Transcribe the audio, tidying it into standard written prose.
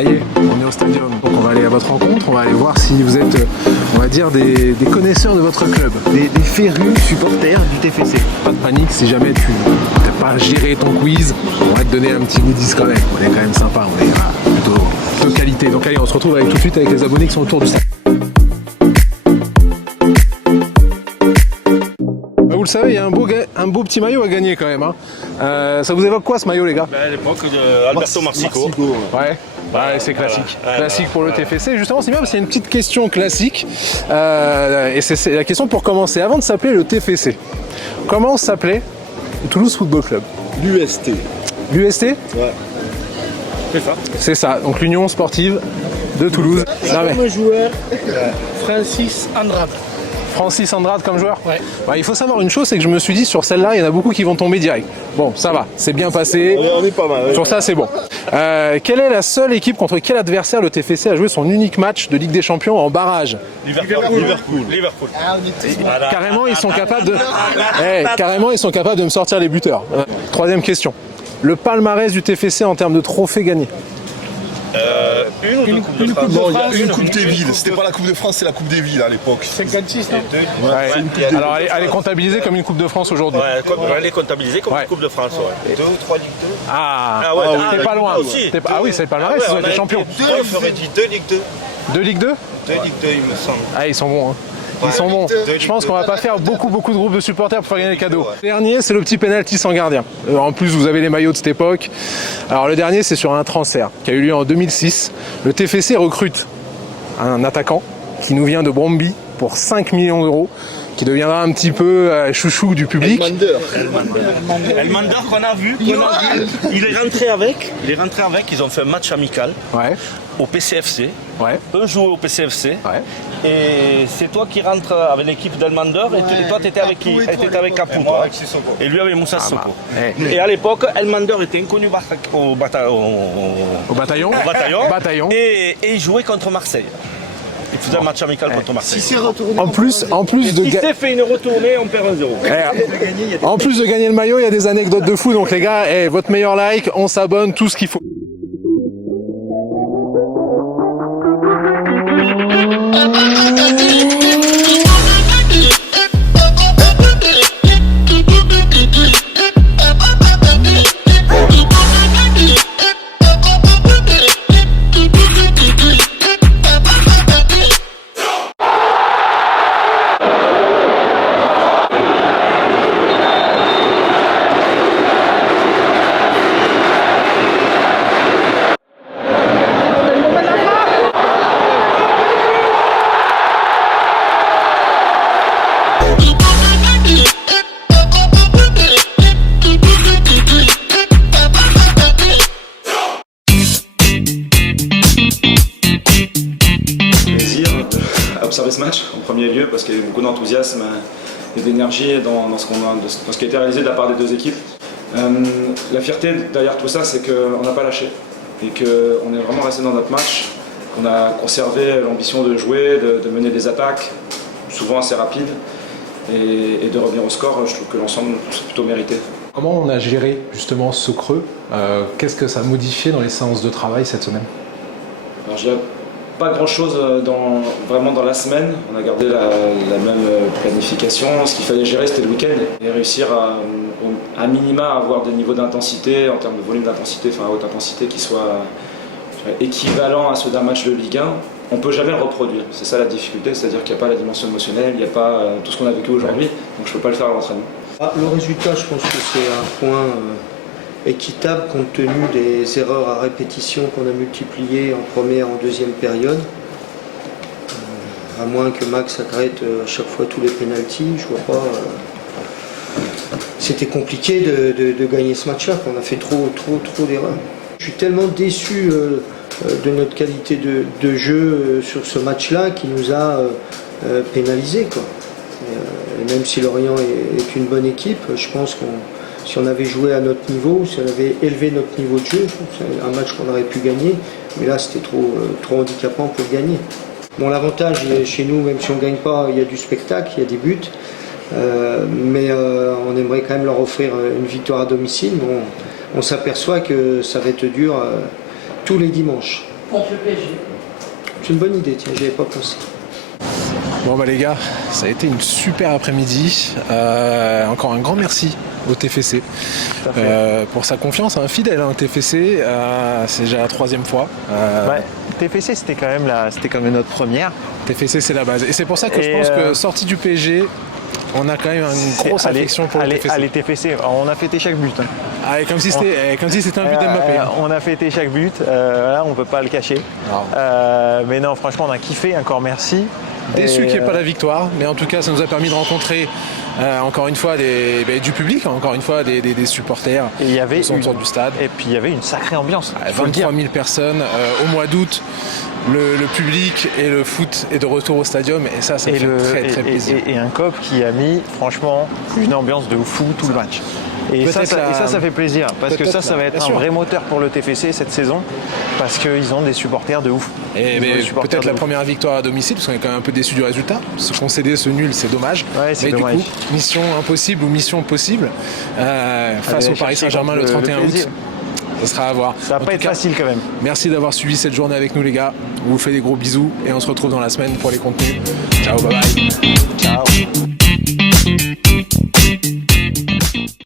Ça y est, on est au stadium. Donc on va aller à votre rencontre, on va aller voir si vous êtes, on va dire, des connaisseurs de votre club. Des férus supporters du TFC. Pas de panique, si jamais tu n'as pas géré ton quiz, on va te donner un petit goodies quand même. On est quand même sympa, on est plutôt qualité. Donc allez, on se retrouve tout de suite avec les abonnés qui sont autour du stade. Vous le savez, il y a un beau petit maillot à gagner quand même. Hein. Ça vous évoque quoi ce maillot, les gars? À l'époque d'Alberto Marsico. Ouais. Ouais, c'est classique. Classique pour le TFC. Justement, c'est bien parce qu'il y a une petite question classique. Et c'est la question pour commencer. Avant de s'appeler le TFC, comment s'appelait le Toulouse Football Club? L'UST. L'UST? Ouais. C'est ça. C'est ça. Donc l'Union Sportive de Toulouse. Comme joueur, Francis Andrade. Francis Andrade comme joueur? Ouais. Bah, il faut savoir une chose, c'est que je me suis dit sur celle-là, il y en a beaucoup qui vont tomber direct. Bon, ça va, c'est bien passé. On est pas mal. Sur ça, c'est bon. Quelle est la seule équipe contre quel adversaire le TFC a joué son unique match de Ligue des Champions en barrage? Liverpool. Carrément, ils sont capables de. Carrément, ils sont capables de me sortir les buteurs. Troisième question. Le palmarès du TFC en termes de trophées gagnés? Une coupe de France. Non, il y a une Coupe des Villes. C'était pas la Coupe de France, c'est la Coupe des Villes à l'époque. 56, non? Ouais. Alors, elle est comptabilisée comme une Coupe de France aujourd'hui. Ouais, elle est comptabilisée comme Ouais. une Coupe de France. Ouais. 2 ou 3 Ligue 2. Ah, ouais, t'es pas loin. aussi. Ah oui, c'est le palmarès, ils ont été champions. On ferait dit 2 Ligue 2. Deux Ligue 2? 2 Ligue 2, il me semble. Ah, ils sont bons. Hein. Ils sont bons. Je pense qu'on va pas faire beaucoup de groupes de supporters pour faire gagner les cadeaux. Le dernier, c'est le petit penalty sans gardien. En plus, vous avez les maillots de cette époque. Alors le dernier, c'est sur un transfert qui a eu lieu en 2006. Le TFC recrute un attaquant qui nous vient de Bromby pour 5 millions d'euros, qui deviendra un petit peu chouchou du public. Elmander qu'on a vu. Il est rentré avec. Ils ont fait un match amical Ouais, au PCFC. ouais, Eux jouaient au PCFC. ouais. Et c'est toi qui rentres avec l'équipe d'Elmander et toi t'étais avec qui? T'étais avec Capou, toi. Et lui avec Moussa Sissoko. Ouais. Et à l'époque, Elmander était inconnu au Au bataillon. Et il jouait contre Marseille. Il faisait un match amical contre Marseille. En plus de Il s'est fait une retournée, on perd 1-0. En plus de gagner le maillot, il y a des anecdotes de fou. Donc les gars, votre meilleur like, on s'abonne, tout ce qu'il faut. Observer ce match en premier lieu parce qu'il y a eu beaucoup d'enthousiasme et d'énergie dans ce qui a été réalisé de la part des deux équipes. La fierté derrière tout ça, c'est qu'on n'a pas lâché et qu'on est vraiment resté dans notre match, qu'on a conservé l'ambition de jouer, de mener des attaques, souvent assez rapides, et de revenir au score. Je trouve que l'ensemble c'est plutôt mérité. Comment on a géré justement ce creux? Qu'est-ce que ça a modifié dans les séances de travail cette semaine? Alors, je dirais pas grand-chose vraiment dans la semaine. On a gardé la même planification. Ce qu'il fallait gérer, c'était le week-end et réussir à minima avoir des niveaux d'intensité, en termes de volume d'intensité, enfin à haute intensité, qui soient équivalents à ceux d'un match de Ligue 1. On ne peut jamais le reproduire. C'est ça la difficulté, c'est-à-dire qu'il n'y a pas la dimension émotionnelle, il n'y a pas tout ce qu'on a vécu aujourd'hui, donc je ne peux pas le faire à l'entraînement. Le résultat, je pense que c'est un point équitable compte tenu des erreurs à répétition qu'on a multipliées en première et en deuxième période. À moins que Max arrête à chaque fois tous les pénaltys, je vois pas. C'était compliqué de gagner ce match-là, qu'on a fait trop d'erreurs. Je suis tellement déçu de notre qualité de jeu sur ce match-là qui nous a pénalisés, quoi. Et même si Lorient est une bonne équipe, je pense qu'on si on avait joué à notre niveau, si on avait élevé notre niveau de jeu, c'est un match qu'on aurait pu gagner, mais là c'était trop handicapant pour le gagner. Bon, l'avantage chez nous, même si on ne gagne pas, il y a du spectacle, il y a des buts, mais on aimerait quand même leur offrir une victoire à domicile. Bon, on s'aperçoit que ça va être dur tous les dimanches. C'est une bonne idée, tiens, j'y avais pas pensé. Bon bah les gars, ça a été une super après-midi. Encore un grand merci au TFC pour sa confiance, un fidèle au TFC. C'est déjà la 3e fois. Ouais, TFC c'était quand même notre première. TFC c'est la base. Et c'est pour ça que je pense que sorti du PSG, on a quand même une grosse affection pour le TFC. Allez TFC, on a fêté chaque but. Comme si c'était un but d'Mbappé. On a fêté chaque but, voilà, on peut pas le cacher. Mais non, franchement on a kiffé, encore merci. Déçu qu'il n'y ait pas la victoire, mais en tout cas ça nous a permis de rencontrer encore une fois du public, encore une fois des supporters autour du stade. Et puis il y avait une sacrée ambiance. 23 000 personnes au mois d'août. Le public et le foot est de retour au stadium et ça fait très très plaisir. Et un COP qui a mis franchement une ambiance de fou tout le match. Et ça fait plaisir parce que ça va être un vrai moteur pour le TFC cette saison parce qu'ils ont des supporters de ouf. Et peut-être la première victoire à domicile parce qu'on est quand même un peu déçu du résultat. Se concéder ce nul, c'est dommage. Ouais, c'est dommage. Du coup, mission impossible ou mission possible face au Paris Saint-Germain le 31 août. Ça sera à voir. Ça va pas être facile quand même. Merci d'avoir suivi cette journée avec nous les gars. On vous fait des gros bisous et on se retrouve dans la semaine pour les contenus. Ciao, bye bye. Ciao.